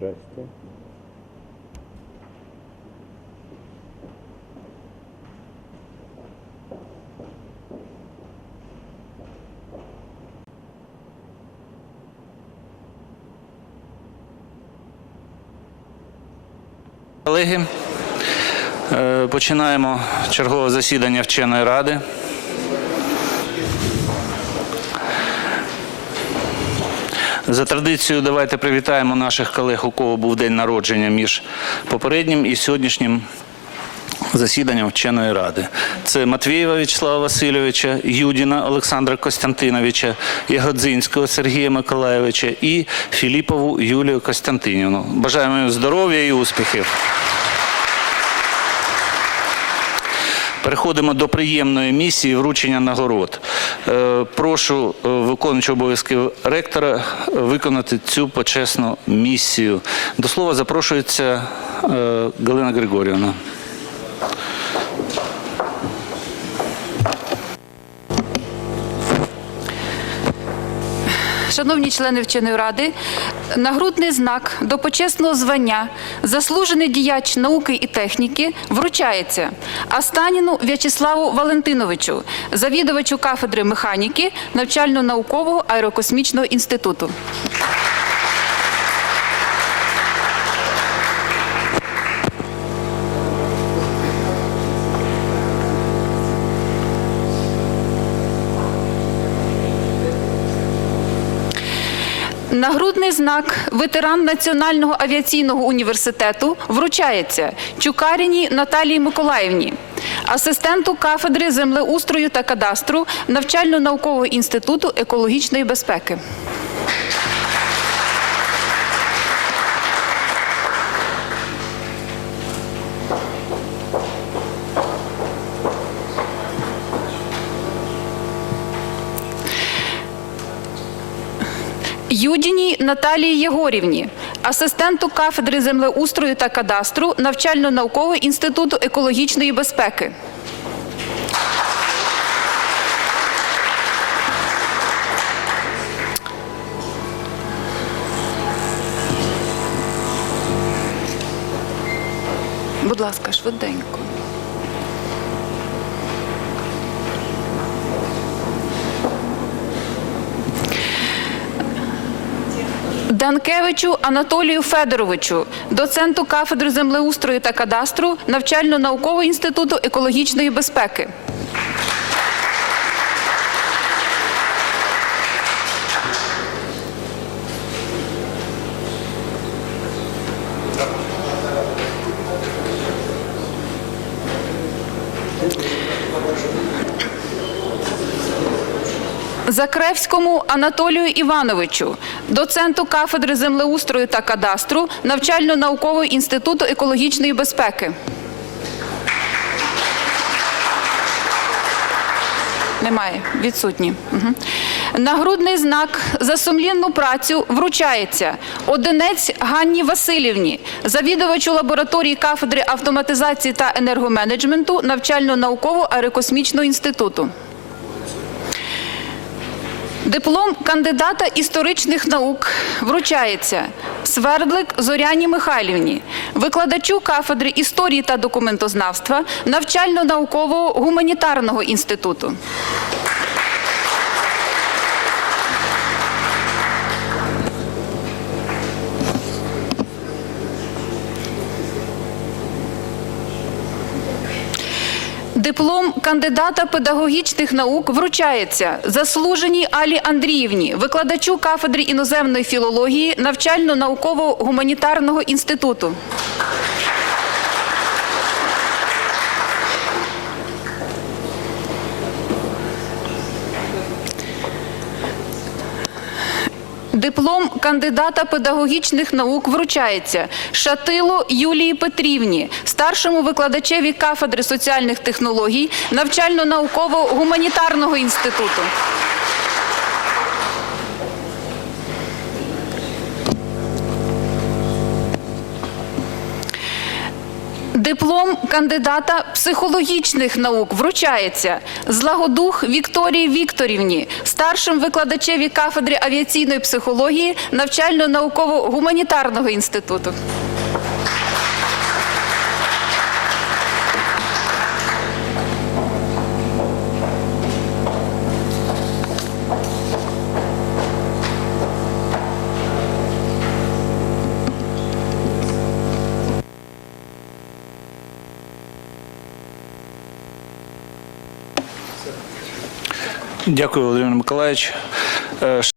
Здрасте. Колеги, е, починаємо чергове засідання вченої ради. За традицією, давайте привітаємо наших колег, у кого був день народження між попереднім і сьогоднішнім засіданням вченої ради. Це Матвієва Вячеслава Васильовича, Юдіна Олександра Костянтиновича, Ягодзинського Сергія Миколаєвича і Філіпову Юлію Костянтинівну. Бажаємо їм здоров'я і успіхів. Переходимо до приємної місії вручення нагород. Е, Прошу е, виконуючого обов'язки ректора виконати цю почесну місію. До слова запрошується е, Галина Григорівна. Шановні члени вченої ради, нагрудний знак до почесного звання заслужений діяч науки і техніки вручається Астаніну В'ячеславу Валентиновичу, завідувачу кафедри механіки навчально-наукового аерокосмічного інституту. Нагрудний знак ветеран Національного авіаційного університету вручається Чукаріній Наталії Миколаївні, асистенту кафедри землеустрою та кадастру навчально-наукового інституту екологічної безпеки. Юдіній Наталії Єгорівні, асистенту кафедри землеустрою та кадастру навчально-наукового інституту екологічної безпеки. Будь ласка, швиденько. Данкевичу Анатолію Федоровичу, доценту кафедри землеустрою та кадастру навчально-наукового інституту екологічної безпеки. Закревському Анатолію Івановичу, доценту кафедри землеустрою та кадастру навчально-наукового інституту екологічної безпеки. Немає, відсутні. Нагрудний знак за сумлінну працю вручається Одинець Ганні Васильівні, завідувачу лабораторії кафедри автоматизації та енергоменеджменту навчально-наукового аерокосмічного інституту. Диплом кандидата історичних наук вручається Свердлик Зоряні Михайлівні, викладачу кафедри історії та документознавства навчально-наукового гуманітарного інституту. Диплом кандидата педагогічних наук вручається заслуженій Алі Андріївні, викладачу кафедри іноземної філології навчально-науково-гуманітарного інституту. Диплом кандидата педагогічних наук вручається Шатило Юлії Петрівні, старшому викладачеві кафедри соціальних технологій навчально-науково-гуманітарного інституту. Диплом кандидата психологічних наук вручається Злагодух Вікторії Вікторівні, старшим викладачеві кафедри авіаційної психології навчально-науково-гуманітарного інституту. Дякую, Володимир Миколаївич. Е,